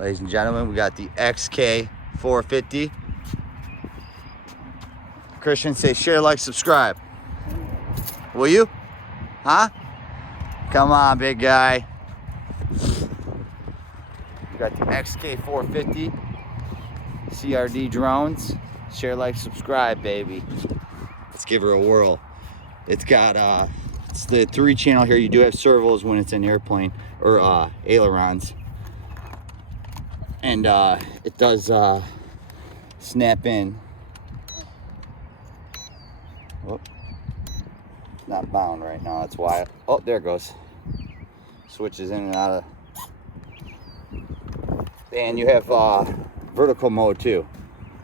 Ladies and gentlemen, we got the XK450. Christian, say share, like, subscribe. Will you? Huh? Come on, big guy. We got the XK450 CRD drones. Share, like, subscribe, baby. Let's give her a whirl. It's got it's the 3-channel here. You do have servos when it's in airplane or ailerons, and it does snap in. Oh, it's not bound right now. That's why. Oh, there it goes. Switches in and out of. And you have vertical mode too,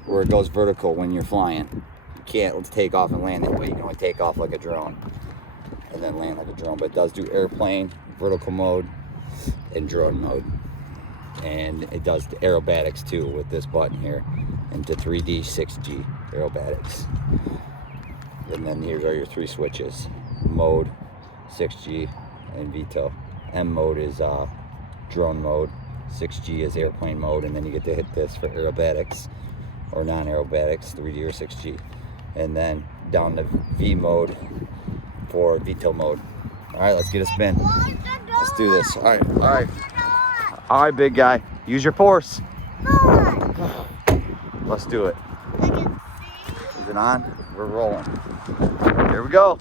where it goes vertical when you're flying. You can't take off and land that way. You can only take off like a drone and then land like a drone. But it does do airplane, vertical mode, and drone mode. And it does the aerobatics too with this button here, into 3D 6G aerobatics. And then here's are your 3 switches: mode, 6G, and Vito. M mode is drone mode, 6G is airplane mode, and then you get to hit this for aerobatics or non-aerobatics, 3D or 6G. And then down to V mode for Vito mode. All right, let's get a spin. Let's do this. All right, all right. All right, big guy. Use your force. Let's do it. Is it on? We're rolling. Here we go.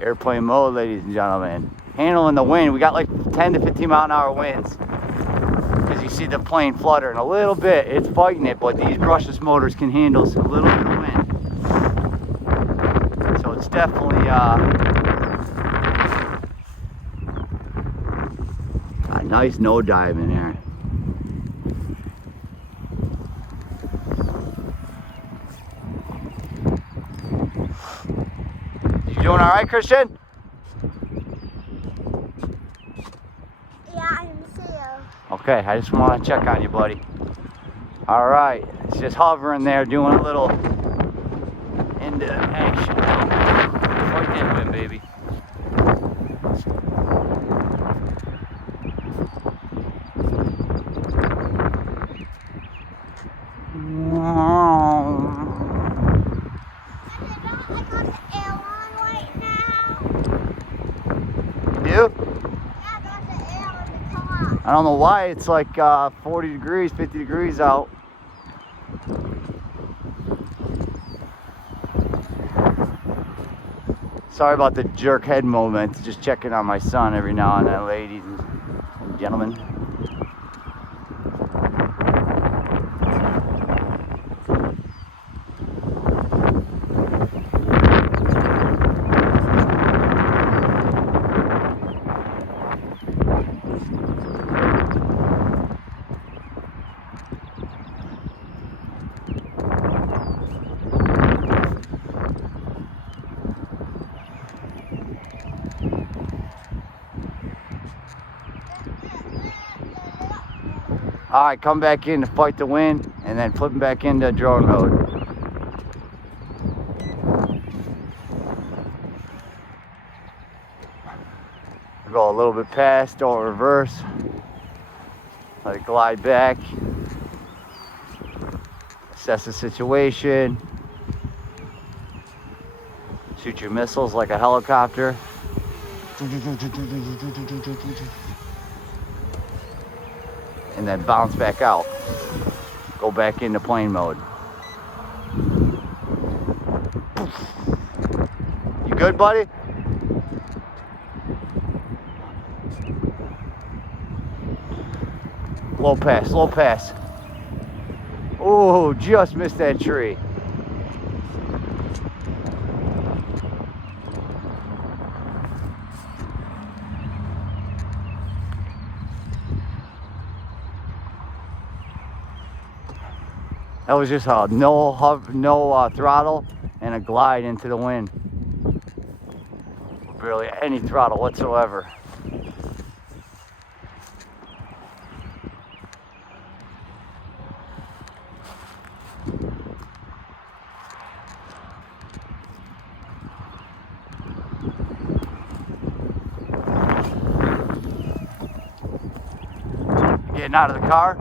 Airplane mode, ladies and gentlemen. Handling the wind. We got like 10 to 15 mile an hour winds. As you see the plane fluttering a little bit, it's fighting it, but these brushless motors can handle a little bit of wind. So it's definitely a nice no dive in there. Doing all right, Christian? Yeah, I can see you. Okay, I just want to check on you, buddy. All right, it's just hovering there, doing a little into action. Fight that wind, baby. I don't know why it's like 40 degrees, 50 degrees out. Sorry about the jerk head movement. Just checking on my son every now and then, ladies and gentlemen. All right, come back in to fight the wind, and then flipping back into drone mode. Go a little bit past, don't reverse. Let it glide back. Assess the situation. Shoot your missiles like a helicopter. And then bounce back out. Go back into plane mode. You good, buddy? Low pass, low pass. Oh, just missed that tree. That was just a no throttle and a glide into the wind. Barely any throttle whatsoever. Getting out of the car.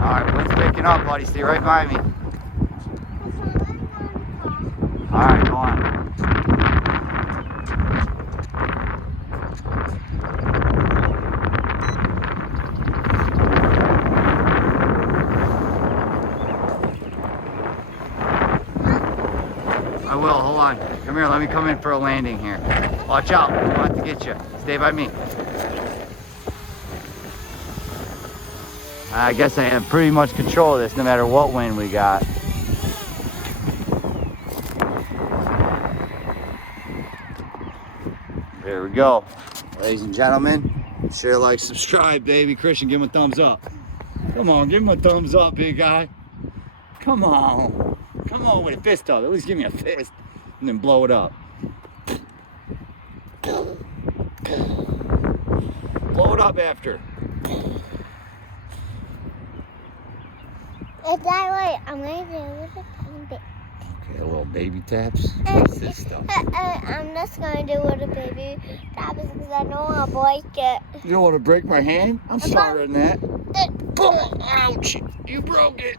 Alright, wind's picking up, buddy. Stay right by me. Alright, go on. I will, hold on. Come here, let me come in for a landing here. Watch out, I'm about to get you. Stay by me. I guess I have pretty much control of this no matter what wind we got. There we go. Ladies and gentlemen, share, like, subscribe, baby. Christian, give him a thumbs up. Come on, give him a thumbs up, big guy. Come on. Come on with a fist up. At least give me a fist. And then blow it up. Blow it up after. Is that right? I'm going to do a little bit. Okay, a little baby taps. What's this stuff? I'm just going to do a little baby taps because I don't want to break it. You don't want to break my hand? I'm smarter than that. Boom! Ouch! You broke it.